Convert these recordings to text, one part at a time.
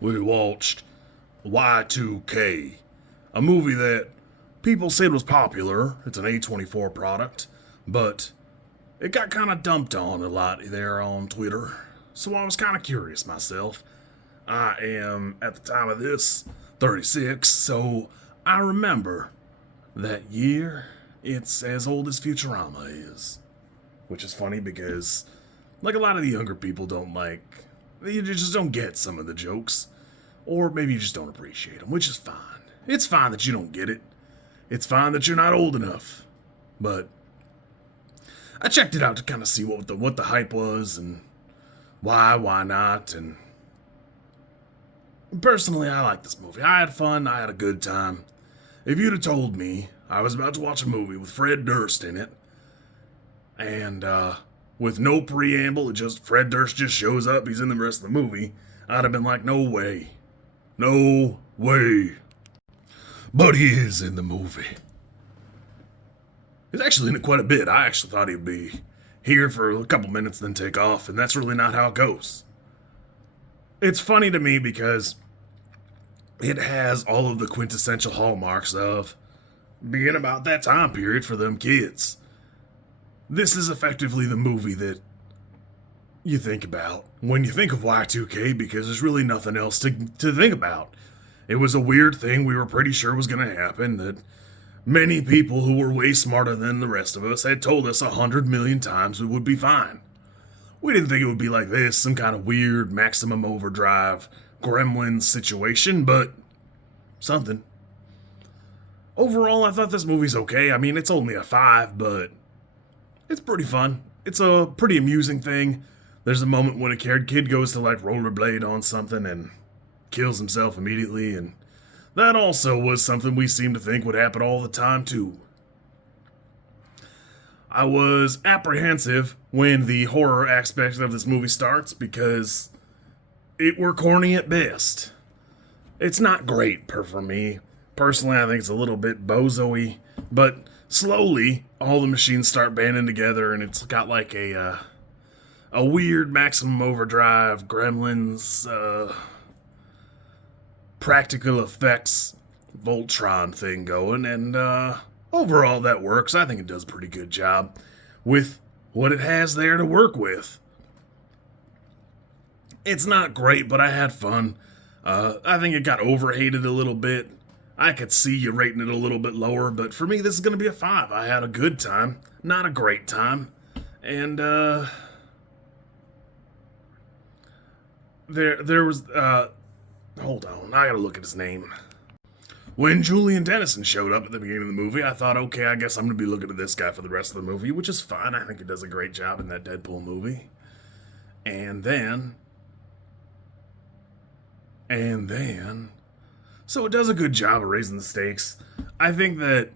we watched Y2K, a movie that people said was popular. It's an A24 product, but it got kind of dumped on a lot there on Twitter. So I was kind of curious myself. I am, at the time of this, 36, so I remember that year. It's as old as Futurama is. Which is funny because, like, a lot of the younger people don't like, you just don't get some of the jokes. Or maybe you just don't appreciate them, which is fine. It's fine that you don't get it. It's fine that you're not old enough. But I checked it out to kind of see what the hype was and why not, and personally, I like this movie. I had fun, I had a good time. If you'd have told me I was about to watch a movie with Fred Durst in it, and with no preamble, Fred Durst just shows up, he's in the rest of the movie, I'd have been like, no way. No way. But he is in the movie. He's actually in it quite a bit. I actually thought he'd be here for a couple minutes, then take off, and that's really not how it goes. It's funny to me because it has all of the quintessential hallmarks of being about that time period for them kids. This is effectively the movie that you think about when you think of Y2K because there's really nothing else to think about. It was a weird thing we were pretty sure was going to happen that many people who were way smarter than the rest of us had told us 100 million times it would be fine. We didn't think it would be like this, some kind of weird Maximum Overdrive Gremlins situation, but something. Overall, I thought this movie's okay. I mean, it's only a 5, but it's pretty fun. It's a pretty amusing thing. There's a moment when a kid goes to like rollerblade on something and kills himself immediately, and that also was something we seem to think would happen all the time too. I was apprehensive when the horror aspect of this movie starts because it were corny at best. It's not great for me. Personally, I think it's a little bit bozo-y, but slowly all the machines start banding together and it's got like a weird Maximum Overdrive Gremlins practical effects Voltron thing going, and overall that works. I think it does a pretty good job with what it has there to work with. It's not great, but I had fun. I think it got overhated a little bit. I could see you rating it a little bit lower, but for me this is going to be a 5. I had a good time, not a great time, and there was hold on, I gotta look at his name. When Julian Dennison showed up at the beginning of the movie, I thought, okay, I guess I'm gonna be looking at this guy for the rest of the movie, which is fine. I think he does a great job in that Deadpool movie. And then, so it does a good job of raising the stakes. I think that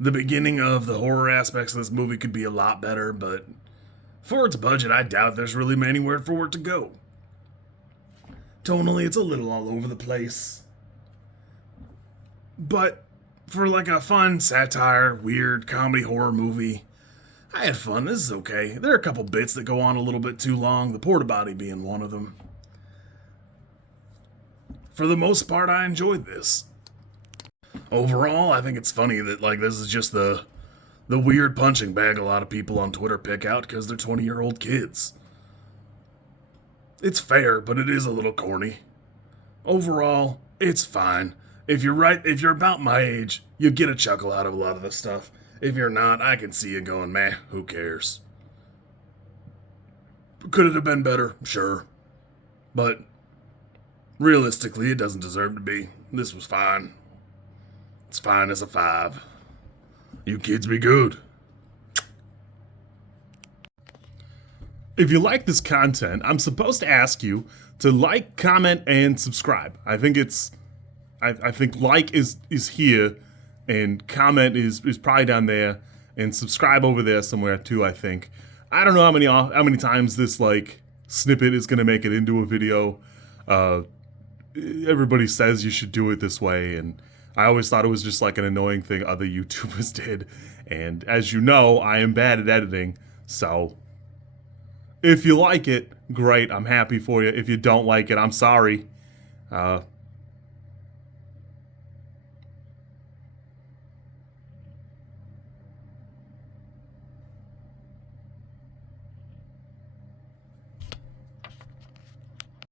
the beginning of the horror aspects of this movie could be a lot better, but for its budget, I doubt there's really anywhere for it to go. Tonally, it's a little all over the place. But for like a fun satire, weird comedy horror movie, I had fun. This is okay. There are a couple bits that go on a little bit too long, the porta potty being one of them. For the most part, I enjoyed this. Overall, I think it's funny that like this is just the weird punching bag a lot of people on Twitter pick out because they're 20-year-old kids. It's fair, but it is a little corny. Overall, it's fine. If you're about my age, you get a chuckle out of a lot of this stuff. If you're not, I can see you going, meh, who cares? Could it have been better? Sure. But realistically, it doesn't deserve to be. This was fine. It's fine as a 5. You kids be good. If you like this content, I'm supposed to ask you to like, comment, and subscribe. I think like is here, and comment is probably down there, and subscribe over there somewhere too. I think. I don't know how many times this like snippet is gonna make it into a video. Everybody says you should do it this way, and I always thought it was just like an annoying thing other YouTubers did. And as you know, I am bad at editing, so if you like it, Great, I'm happy for you. If you don't like it, I'm sorry.